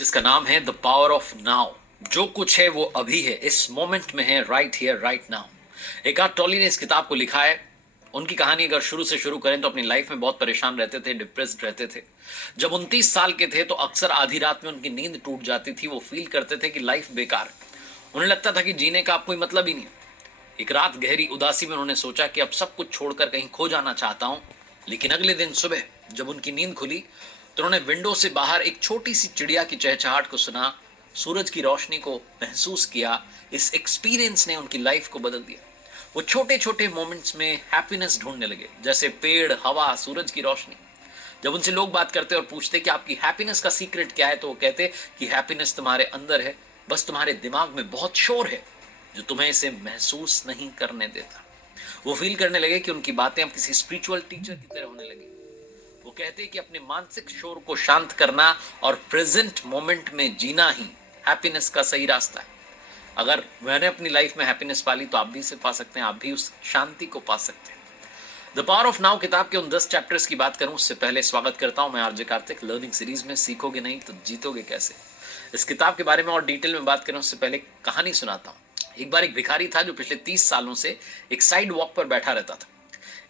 जिसका नाम है द पावर ऑफ नाउ। जो कुछ है वो अभी है, इस मोमेंट में है, right here right now. Eckhart Tolle ने इस किताब को लिखा है। उनकी कहानी अगर शुरू से शुरू करें तो अपनी लाइफ में बहुत परेशान रहते थे, डिप्रेस्ड रहते थे। जब 29 साल के थे तो अक्सर आधी रात में उनकी नींद टूट जाती थी। वो फील करते थे कि लाइफ बेकार है। उन्हें लगता था कि जीने का अब कोई मतलब ही नहीं है। एक रात गहरी उदासी में उन्होंने सोचा कि अब सब कुछ छोड़कर कहीं खो जाना चाहता हूं। लेकिन अगले दिन सुबह जब उनकी नींद खुली तो उन्होंने विंडो से बाहर एक छोटी सी चिड़िया की चहचहाट को सुना, सूरज की रोशनी को महसूस किया। इस एक्सपीरियंस ने उनकी लाइफ को बदल दिया। वो छोटे छोटे मोमेंट्स में हैप्पीनेस ढूंढने लगे, जैसे पेड़, हवा, सूरज की रोशनी। जब उनसे लोग बात करते और पूछते कि आपकी हैप्पीनेस का सीक्रेट क्या है, तो वो कहते कि हैप्पीनेस तुम्हारे अंदर है, बस तुम्हारे दिमाग में बहुत शोर है जो तुम्हें इसे महसूस नहीं करने देता। वो फील करने लगे कि उनकी बातें अब किसी स्पिरिचुअल टीचर की तरह होने लगी। वो कहते हैं कि अपने मानसिक शोर को शांत करना और प्रेजेंट मोमेंट में जीना ही हैप्पीनेस का सही रास्ता है। अगर मैंने अपनी लाइफ में हैप्पीनेस पाली तो आप भी इसे पा सकते हैं, आप भी उस शांति को पा सकते हैं। द पावर ऑफ नाउ किताब के उन 10 चैप्टर्स की बात करूं उससे पहले स्वागत करता हूं मैं आरजे कार्तिक। लर्निंग सीरीज में सीखोगे नहीं तो जीतोगे कैसे, इस किताब के बारे में और डिटेल में बात करें उससे पहले कहानी सुनाता हूं। एक बार एक भिखारी था जो पिछले 30 सालों से एक साइड वॉक पर बैठा रहता था।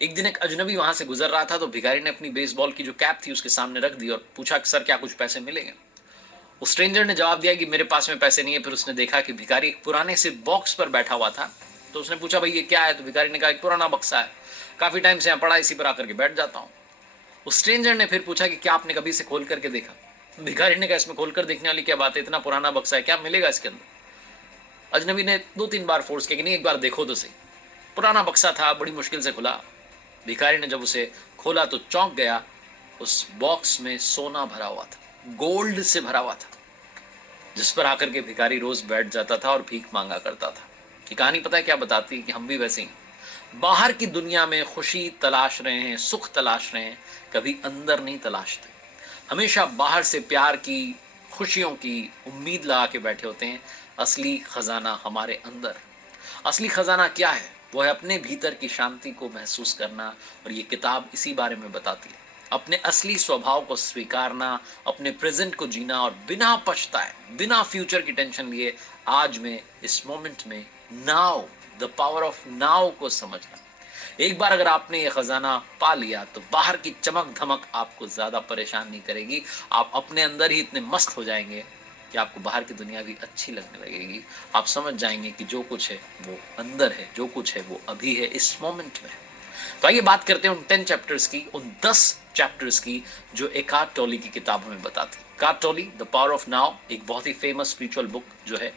एक दिन एक अजनबी वहां से गुजर रहा था तो भिखारी ने अपनी बेसबॉल की जो कैप थी उसके सामने रख दी और पूछा कि सर क्या कुछ पैसे मिलेंगे। उस स्ट्रेंजर ने जवाब दिया कि मेरे पास में पैसे नहीं है। फिर उसने देखा कि भिखारी एक पुराने से बॉक्स पर बैठा हुआ था। तो उसने पूछा भाई ये क्या है, तो भिखारी ने कहा एक पुराना बक्सा है, काफी टाइम से यहाँ पड़ा, इसी पर आकर के बैठ जाता हूँ। उस स्ट्रेंजर ने फिर पूछा कि क्या आपने कभी इसे खोल करके देखा। भिखारी ने कहा इसमें खोलकर देखने वाली क्या बात है, इतना पुराना बक्सा है, क्या मिलेगा इसके अंदर। अजनबी ने 2-3 बार फोर्स किया कि नहीं एक बार देखो तो सही। पुराना बक्सा था, बड़ी मुश्किल से खुला। भिखारी ने जब उसे खोला तो चौंक गया। उस बॉक्स में सोना भरा हुआ था, गोल्ड से भरा हुआ था, जिस पर आकर के भिखारी रोज बैठ जाता था और भीख मांगा करता था। ये कहानी पता है क्या बताती है कि हम भी वैसे ही बाहर की दुनिया में खुशी तलाश रहे हैं, सुख तलाश रहे हैं, कभी अंदर नहीं तलाशते। हमेशा बाहर से प्यार की, खुशियों की उम्मीद लगा के बैठे होते हैं। असली खजाना हमारे अंदर। असली खजाना क्या है? वो है अपने भीतर की शांति को महसूस करना। और ये किताब इसी बारे में बताती है। अपने असली स्वभाव को स्वीकारना, अपने प्रेजेंट को जीना और बिना पछताए, बिना फ्यूचर की टेंशन लिए आज में, इस मोमेंट में, now, the power of now को समझना। एक बार अगर आपने ये खजाना पा लिया तो बाहर की चमक धमक आपको ज्यादा परेशान नहीं करेगी। आप अपने अंदर ही इतने मस्त हो जाएंगे कि आपको बाहर की दुनिया भी अच्छी लगने लगेगी। आप समझ जाएंगे कि जो कुछ है वो अंदर है, जो कुछ है वो अभी है, इस मोमेंट में है। तो आइए बात करते हैं उन 10 चैप्टर्स की, उन 10 चैप्टर्स की जो एकार्ट टॉली की किताब हमें बताती है। Eckhart Tolle the power of now एक बहुत ही फेमस स्पिरिचुअल बुक जो है,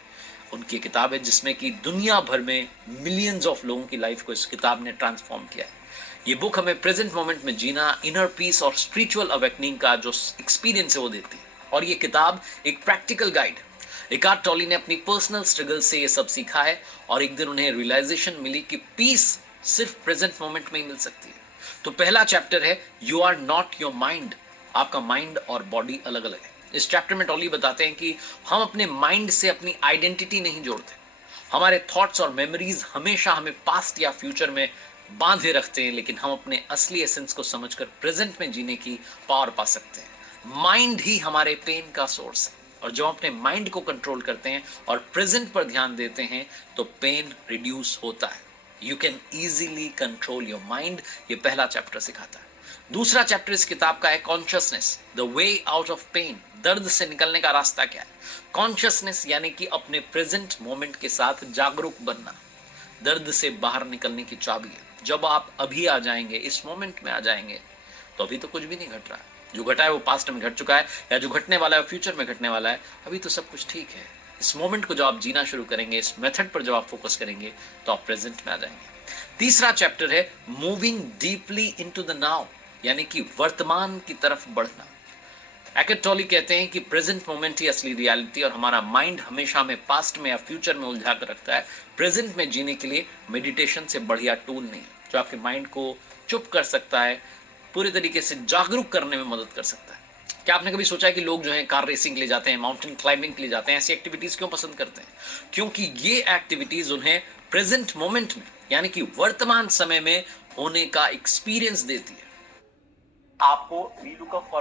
उनकी किताब है जिसमें कि दुनिया भर में मिलियंस ऑफ लोगों की लाइफ को इस किताब ने ट्रांसफॉर्म किया है। ये बुक हमें प्रेजेंट मोमेंट में जीना, इनर पीस और स्पिरिचुअल अवेकनिंग का जो एक्सपीरियंस है वो देती है। और ये किताब एक प्रैक्टिकल गाइड। एकार्ट टॉली ने अपनी पर्सनल स्ट्रगल से ये सब सीखा है और एक दिन उन्हें रियलाइजेशन मिली कि पीस सिर्फ प्रेजेंट मोमेंट में ही मिल सकती है। तो पहला चैप्टर है you are not your mind. आपका माइंड और बॉडी अलग अलग है। इस चैप्टर में टॉली बताते हैं कि हम अपने माइंड से अपनी आइडेंटिटी नहीं जोड़ते। हमारे थॉट्स और मेमोरीज हमेशा हमें पास्ट या फ्यूचर में बांधे रखते हैं, लेकिन हम अपने असली एसेंस को समझकर प्रेजेंट में जीने की पावर पा सकते हैं। माइंड ही हमारे पेन का सोर्स है और जब हम अपने माइंड को कंट्रोल करते हैं और प्रेजेंट पर ध्यान देते हैं तो पेन रिड्यूस होता है। You can easily control your mind, ये पहला चैप्टर सिखाता है। दूसरा चैप्टर इस किताब का है consciousness, the way out of pain. दर्द से निकलने का रास्ता क्या है? कॉन्शियसनेस यानी कि अपने प्रेजेंट मोमेंट के साथ जागरूक बनना, दर्द से बाहर निकलने की चाबी है। जब आप अभी आ जाएंगे, इस मोमेंट में आ जाएंगे, तो अभी तो कुछ भी नहीं घट रहा है। जो घटा है वो पास्ट में घट चुका है, या जो घटने वाला है फ्यूचर में घटने वाला है। अभी तो सब कुछ ठीक है। इस मोमेंट को जब आप जीना शुरू करेंगे, इस मेथड पर जब आप फोकस करेंगे, तो आप प्रेजेंट में आ जाएंगे। तीसरा चैप्टर है moving deeply into the now, यानी कि वर्तमान की तरफ बढ़ना। एकार्ट टॉली कहते हैं कि प्रेजेंट मोमेंट ही असली रियलिटी और हमारा माइंड हमेशा हमें पास्ट में या फ्यूचर में उलझा कर रखता है। प्रेजेंट में जीने के लिए मेडिटेशन से बढ़िया टूल नहीं है जो आपके माइंड को चुप कर सकता है, पूरे तरीके से जागरूक करने में मदद कर सकता है। क्या आपने कभी सोचा है कि लोग जो है कार रेसिंग के लिए जाते हैं, माउंटेन क्लाइंबिंग के लिए जाते हैं, ऐसी एक्टिविटीज क्यों पसंद करते हैं? क्योंकि ये एक्टिविटीज उन्हें प्रेजेंट मोमेंट में, यानी कि वर्तमान समय में होने का एक्सपीरियंस देती है। आपको रीलुकअप फॉर